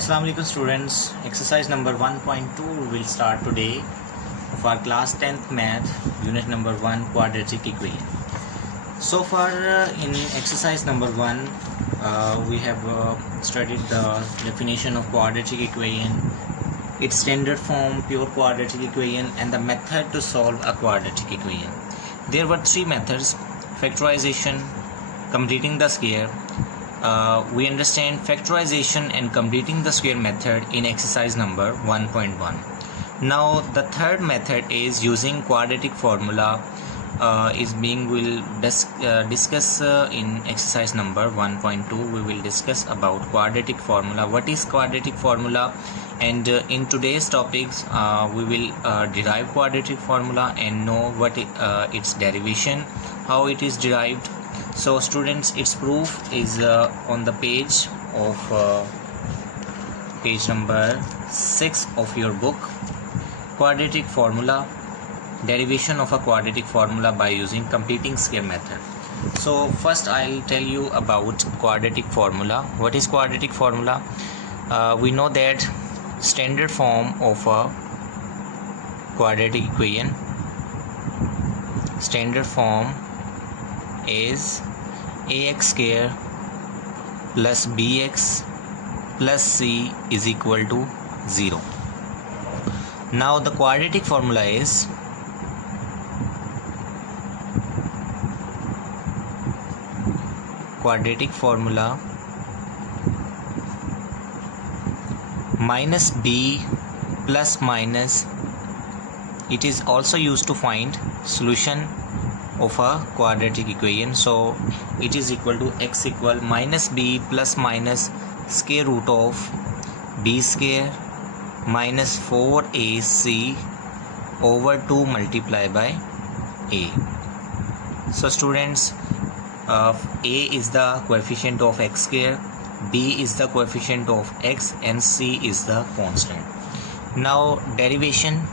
Assalamu alaikum students. Exercise number 1.2 will start today for class 10th math unit number 1 quadratic equation. So far in exercise number 1 we have studied the definition of quadratic equation, its standard form, pure quadratic equation, and the method to solve a quadratic equation. There were three methods: factorization, completing the square. We understand factorization and completing the square method in exercise number 1.1. Now the third method is using quadratic formula will discuss in exercise number 1.2. We will discuss about quadratic formula, what is quadratic formula, and in today's topics we will derive quadratic formula and know what its derivation, how it is derived. So students, its proof is on the page number 6 of your book. Quadratic formula, derivation of a quadratic formula by using completing square method. So first I'll tell you about quadratic formula. What is quadratic formula? We know that standard form of a quadratic equation, standard form is ax square plus bx plus c is equal to 0. Now the quadratic formula is minus b plus minus. It is also used to find solution of a quadratic equation. So it is equal to x equal minus b plus minus square root of b square minus 4ac over 2 multiplied by a. So students, a is the coefficient of x square, b is the coefficient of x, and c is the constant. Now derivation,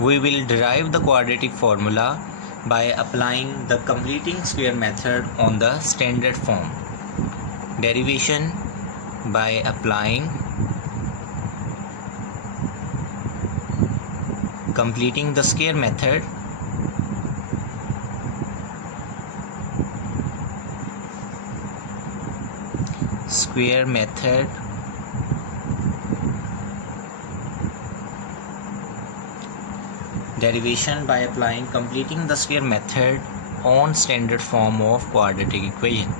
we will derive the quadratic formula by applying the completing square method on the standard form. Derivation by applying completing the square method derivation by applying completing the square method on standard form of quadratic equation.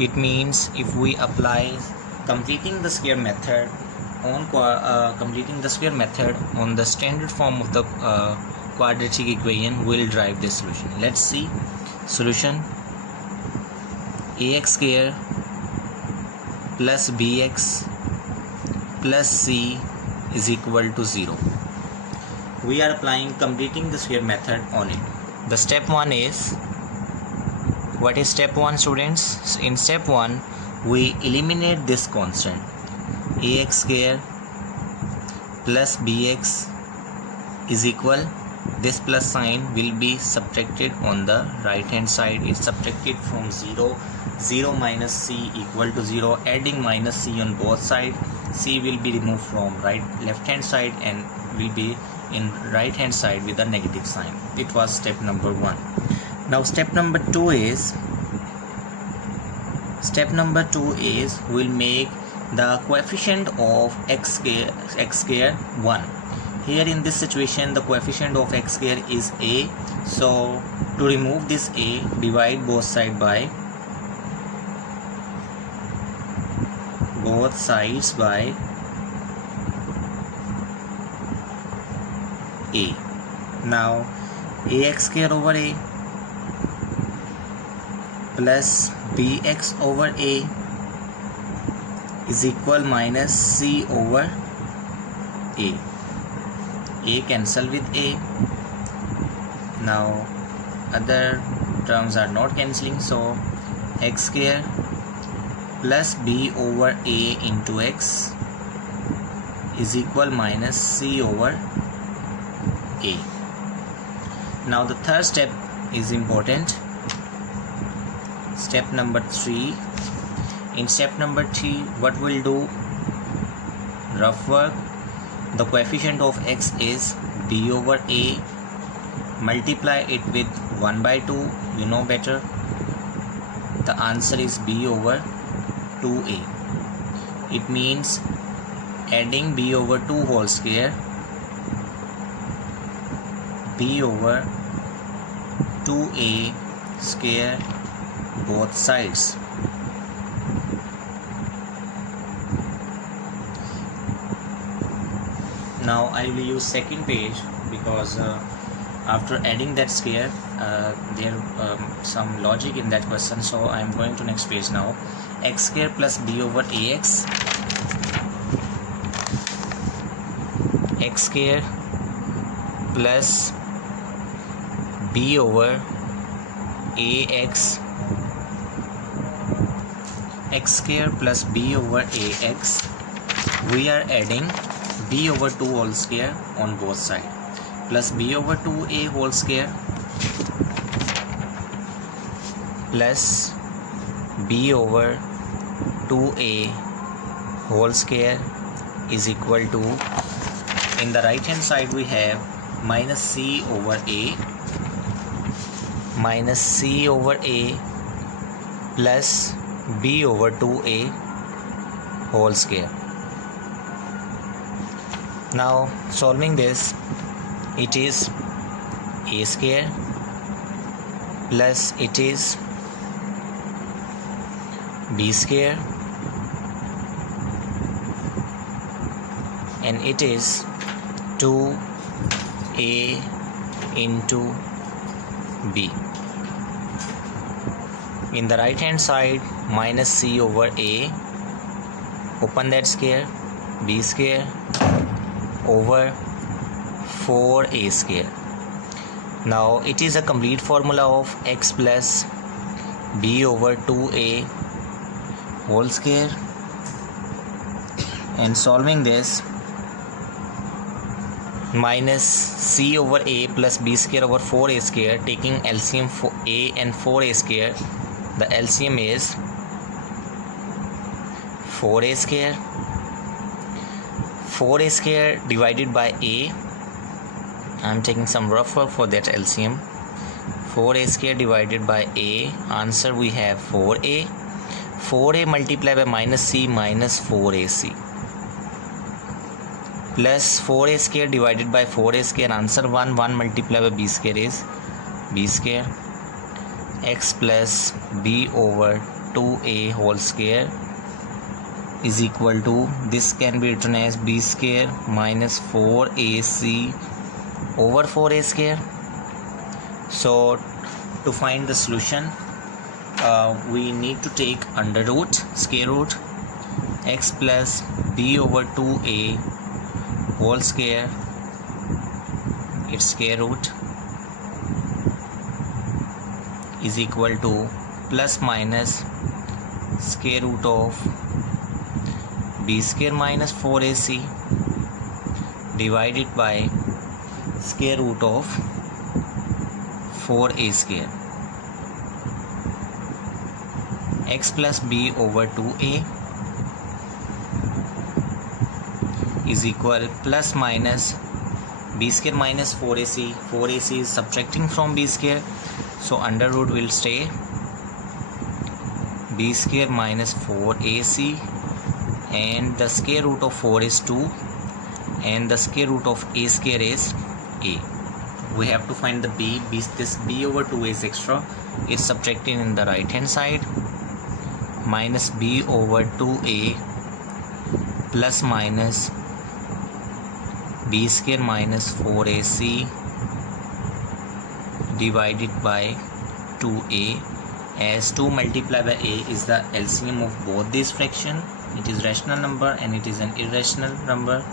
It means if we apply completing the square method on the standard form of the quadratic equation, will derive this solution. Let's see. Solution: ax square plus bx plus c is equal to 0. We are applying completing the square method on it. The step 1 is, what is step 1, students? In step 1 we eliminate this constant. Ax square plus bx is equal, this plus sign will be subtracted on the right hand side. It's subtracted from 0. 0 minus c equal to 0. Adding minus c on both sides, c will be removed from left hand side and will be in right hand side with a negative sign. It was step number 1. Now step number 2 is we'll make the coefficient of x square 1. Here in this situation the coefficient of x square is a. So to remove this a, divide both sides by a. Now ax square over a plus bx over a is equal minus c over a. A cancel with a. Now other terms are not cancelling, so x square plus b over a into x is equal minus c over a. Now the third step is important. Step number 3. In step number 3, what we'll do? Rough work. The coefficient of x is b over a. Multiply it with 1 by 2. You know better. The answer is b over 2a. It means adding b over 2 whole square, b over 2a square both sides. Now I will use second page because after adding that square there some logic in that question, so I am going to next page now. X square plus b over ax, x square plus b over ax, x square plus b over ax. We are adding b over 2 whole square on both sides, plus b over 2a whole square plus b over 2a whole square is equal to, in the right hand side we have minus c over a, minus c over a plus b over 2a whole square. Now solving this, it is a square plus it is b square and it is 2a into b. In the right hand side, minus c over a, open that square, b square over 4a square. Now it is a complete formula of x plus b over 2a whole square, and solving this, minus c over a plus b square over 4a square, taking LCM for a and 4a square, the LCM is 4a square. 4a square divided by a, I am taking some rough work for that LCM. 4a square divided by a, answer we have 4a. 4a multiplied by minus c, minus 4ac, plus 4a square divided by 4a square, answer 1. 1 multiplied by b square is b square. X plus b over 2a whole square is equal to, this can be written as b square minus 4ac over 4a square. So to find the solution, we need to take under root, square root, x plus b over 2a whole square, its square root, is equal to plus minus square root of b square minus 4ac divided by square root of 4a square. X plus b over 2a is equal plus minus b square minus 4ac. 4ac is subtracting from b square, so under root will stay b square minus 4ac, and the square root of 4 is 2 and the square root of a square is a. We have to find the b. This b over 2 is extra, it's subtracting in the right hand side, minus b over 2a plus minus b square minus 4ac divided by 2a, as 2 multiplied by a is the LCM of both these fraction. It is rational number and it is an irrational number,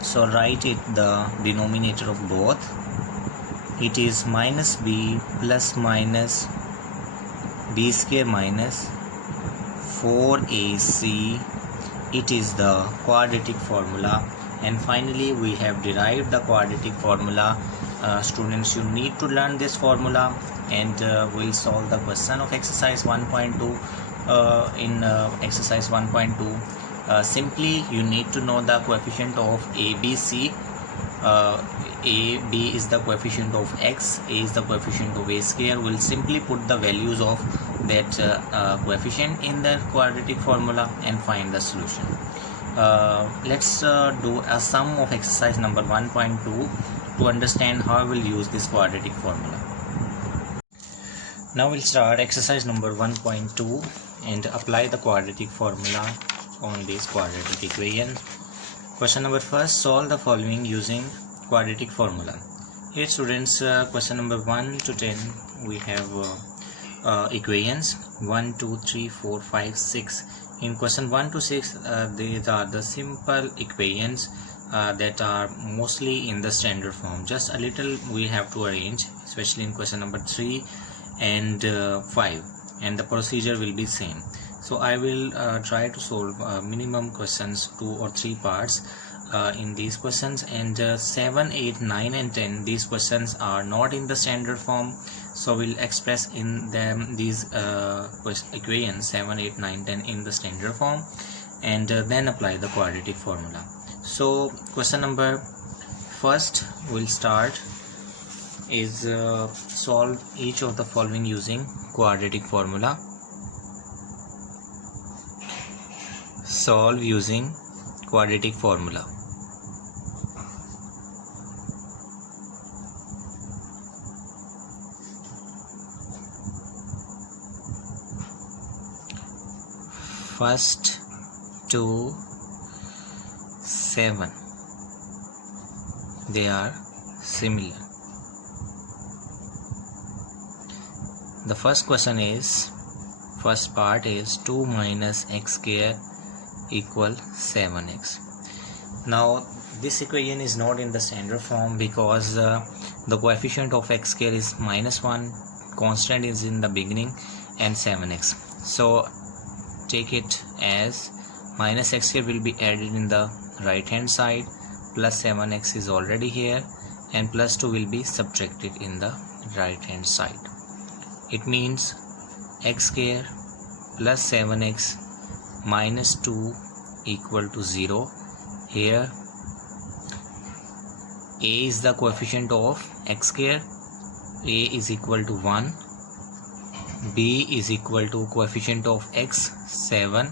so write it the denominator of both. It is minus b plus minus b square minus 4ac. It is the quadratic formula. And finally we have derived the quadratic formula. Students, you need to learn this formula, and we'll solve the question of exercise 1.2. In exercise 1.2, simply you need to know the coefficient of ABC. A, B is the coefficient of x, A is the coefficient of a square. We'll simply put the values of that coefficient in the quadratic formula and find the solution. Let's do a sum of exercise number 1.2 to understand how we'll use this quadratic formula. Now we'll start exercise number 1.2 and apply the quadratic formula on this quadratic equation. Question number first, solve the following using quadratic formula. Here students, question number 1 to 10 we have equations 1, 2, 3, 4, 5, 6. In question 1 to 6, these are the simple equations that are mostly in the standard form. Just a little we have to arrange, especially in question number 3 and 5, and the procedure will be same. So I will try to solve minimum questions 2 or 3 parts in these questions, and 7, 8, 9 and 10, these questions are not in the standard form, so we'll express in them these equations 7, 8, 9, 10 in the standard form, and then apply the quadratic formula. So question number first we'll start is solve each of the following using quadratic formula. Solve using quadratic formula. First 2, 7, they are similar. The first question is, first part is 2 minus x square equal 7x. Now this equation is not in the standard form because the coefficient of x square is -1, constant is in the beginning, and 7x. So take it as minus x square will be added in the right hand side, plus 7x is already here, and plus 2 will be subtracted in the right hand side. It means x square plus 7x minus 2 equal to 0. Here a is the coefficient of x square, a is equal to 1, b is equal to coefficient of x 7,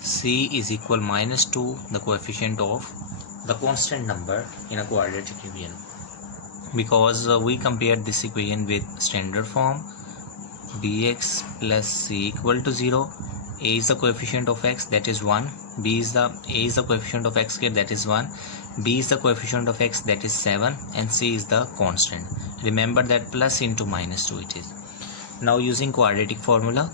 c is equal -2, the coefficient of the constant number in a quadratic equation. Because we compared this equation with standard form, bx plus c equal to 0. A is the coefficient of x, that is 1. A is the coefficient of x square, that is 1. B is the coefficient of x, that is 7, and c is the constant. Remember that plus into -2 it is. Now using quadratic formula,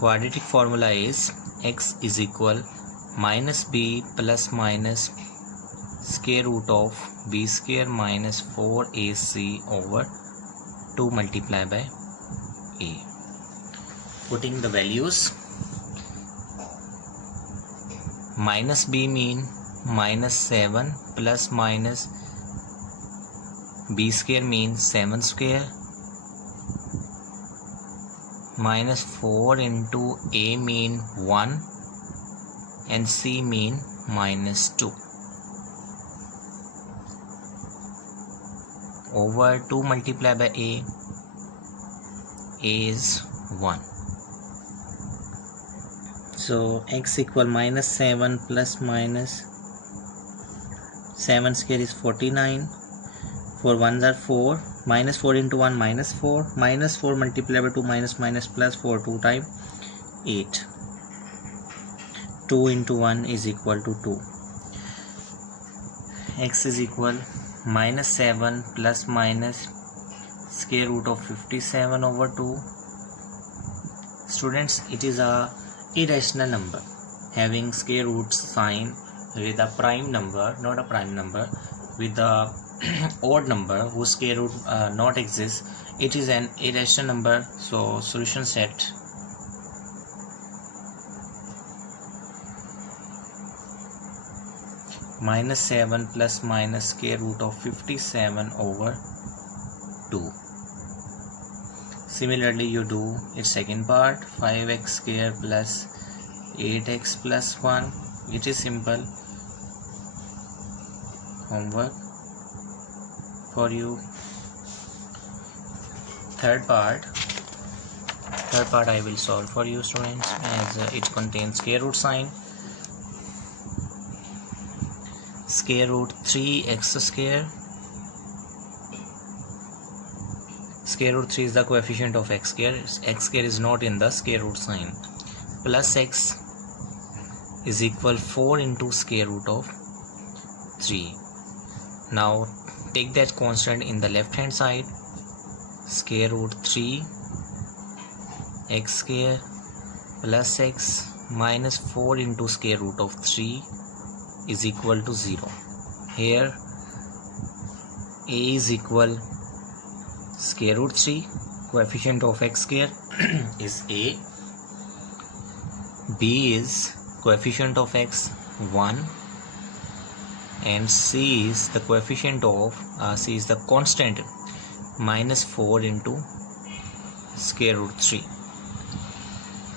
quadratic formula is x is equal minus b plus minus square root of b square minus 4ac over 2 multiplied by a. Putting the values, minus b mean minus 7 plus minus b square means 7 square minus 4 into a mean 1 and c mean -2 over 2 multiplied by a is 1. So x equal minus 7 plus minus 7 square is 49. 4 ones are 4. Minus 4 into 1 minus 4. Minus 4 multiplied by 2 minus plus 4 2 times 8. 2 into 1 is equal to 2. X is equal minus 7 plus minus square root of 57 over 2. Students, it is a irrational number having square root sign with a prime number, not a prime number, with the odd number whose square root not exists, it is an irrational number. So solution set -7 plus minus square root of 57 over 2. Similarly, you do its second part, 5x square plus 8x plus 1. It is simple. Homework for you. Third part I will solve for you, students, as it contains square root sign. Square root 3x square. Square root 3 is the coefficient of x square. X square is not in the square root sign. Plus x is equal 4 into square root of 3. Now take that constant in the left hand side. Square root 3 x square plus x minus 4 into square root of 3 is equal to 0. Here a is equal square root 3, coefficient of x square is a, b is coefficient of x 1, and c is the coefficient of c is the constant minus 4 into square root 3.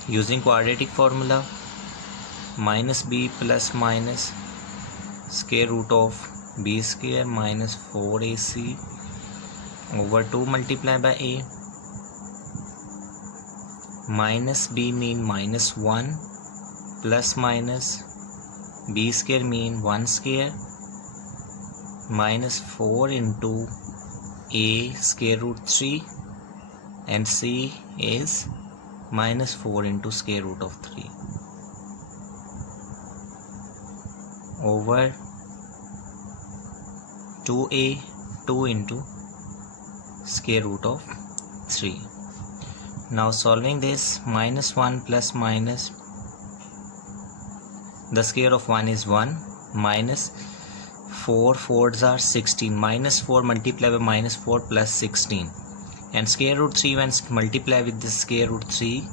Using quadratic formula, minus b plus minus square root of b square minus 4ac over 2 multiplied by a. Minus b mean minus 1 plus minus b square mean 1 square minus 4 into a square root 3, and c is minus 4 into square root of 3 over 2a 2 into square root of 3. Now solving this, minus 1 plus minus the square of 1 is 1, minus 4 4s are 16, minus 4 multiplied by minus 4 plus 16, and square root 3 when multiply with the square root 3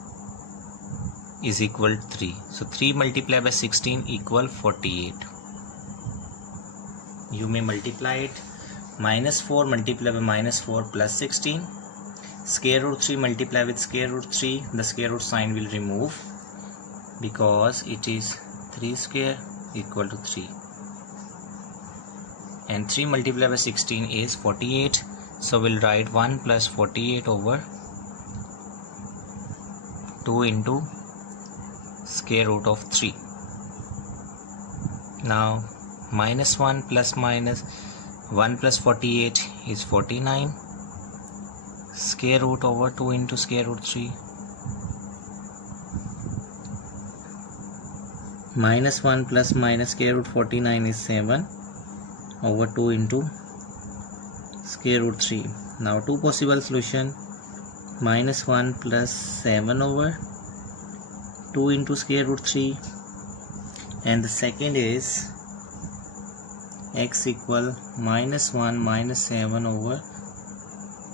is equal to 3. So 3 multiplied by 16 equal 48. You may multiply it. Minus 4 multiplied by minus 4 plus 16, square root 3 multiply with square root 3, the square root sign will remove because it is 3 square equal to 3, and 3 multiplied by 16 is 48. So we'll write 1 plus 48 over 2 into square root of 3. Now minus 1 plus minus 1 plus 48 is 49, square root over 2 into square root 3. Minus 1 plus minus square root 49 is 7 over 2 into square root 3. Now two possible solution, minus 1 plus 7 over 2 into square root 3, and the second is x equal minus 1 minus 7 over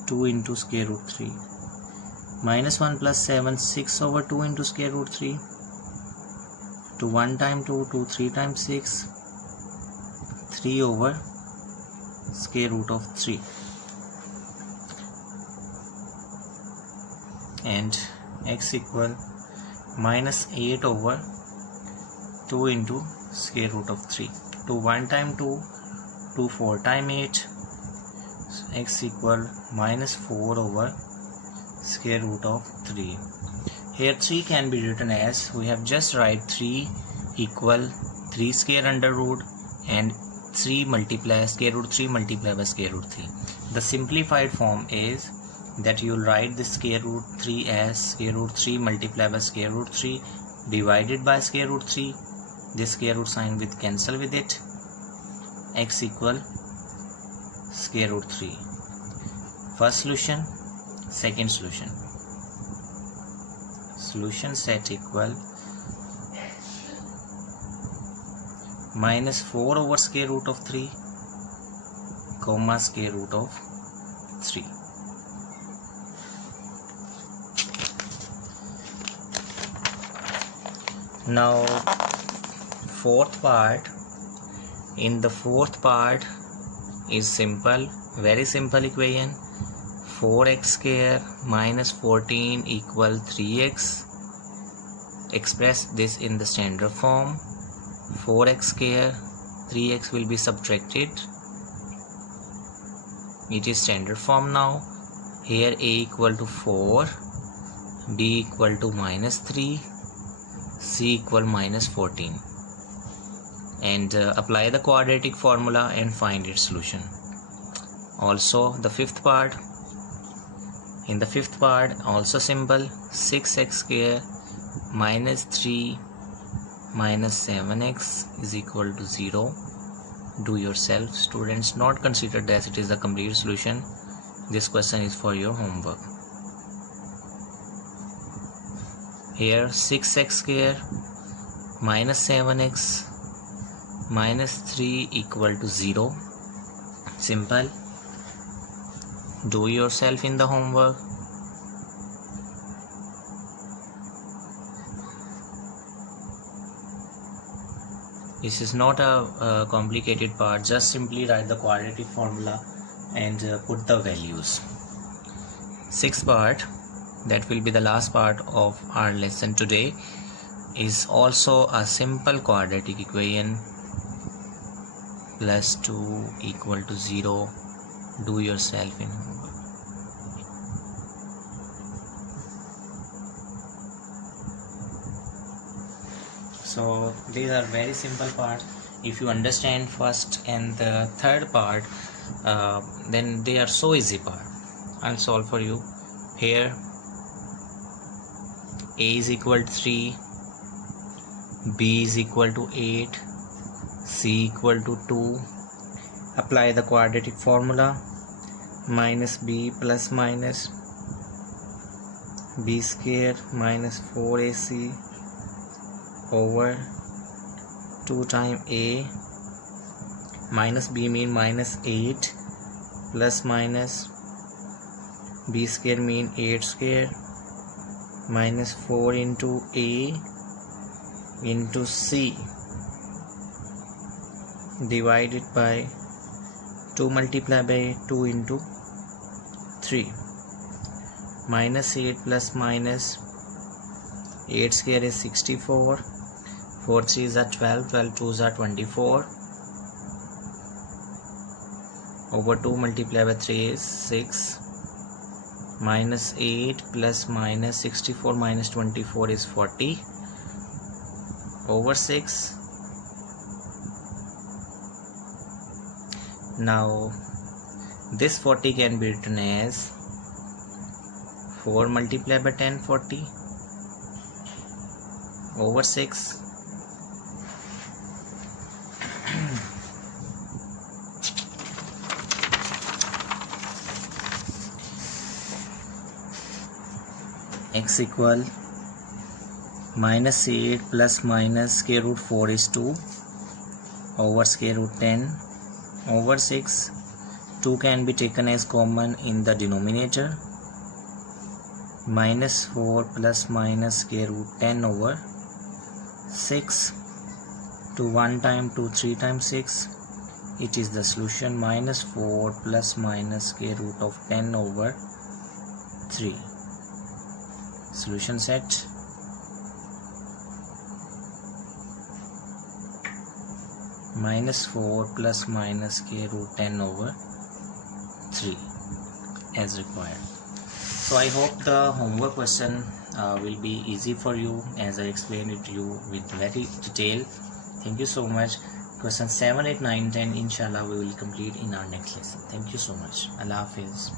2 into square root 3. Minus 1 plus 7, 6 over 2 into square root 3. 2 1 times 2, 2 3 times 6, 3 over square root of 3. And x equal minus 8 over 2 into square root of 3. 2 1 times 2, 2 4 times 8, so x equal minus 4 over square root of 3. Here 3 can be written as, we have just write 3 equal 3 square under root and 3 multiply square root 3 multiplied by square root 3. The simplified form is that you will write the square root 3 as square root 3 multiplied by square root 3 divided by square root 3. This square root sign will cancel with it. X equal square root 3. First solution, second solution. Solution set equal minus 4 over square root of 3 comma square root of 3. Now fourth part. In the fourth part is simple, very simple equation. 4x square minus 14 equal 3x. Express this in the standard form. 4x square, 3x will be subtracted. It is standard form now. Here a equal to 4, b equal to minus 3, c equal minus 14. And apply the quadratic formula and find its solution. Also the fifth part. In the fifth part also simple. 6x square minus 3 minus 7x is equal to 0. Do yourself, students, not considered as it is the complete solution. This question is for your homework. Here 6x square minus 7x minus 3 equal to 0. Simple. Do yourself in the homework. This is not a complicated part. Just simply write the quadratic formula and put the values. Sixth part, that will be the last part of our lesson today, is also a simple quadratic equation. Plus 2 equal to 0. Do yourself in homework. So these are very simple parts. If you understand first and the third part, then they are so easy part. I'll solve for you. Here a is equal to 3, b is equal to 8, c equal to 2. Apply the quadratic formula. Minus b plus minus b square minus 4ac over 2 times a. Minus b mean minus 8 plus minus b square mean 8 square minus 4 into a into c divided by 2 multiplied by 2 into 3. Minus 8 plus minus 8 square is 64. 4 3s are 12, 12 2s are 24. Over 2 multiplied by 3 is 6. Minus 8 plus minus 64 minus 24 is 40. Over 6. Now this 40 can be written as 4 multiplied by 10, 40 over 6. X equal minus 8 plus minus square root 4 is 2 over square root 10 over 6. 2 can be taken as common in the denominator. Minus 4 plus minus square root 10 over 6. 2 1 time, 2 3 times 6. It is the solution. Minus 4 plus minus square root of 10 over 3. Solution set. Minus 4 plus minus square root 10 over 3 as required. So I hope the homework question will be easy for you, as I explained it to you with very detail. Thank you so much. Question 7, 8, 9, 10 inshallah we will complete in our next lesson. Thank you so much. Allah Hafiz.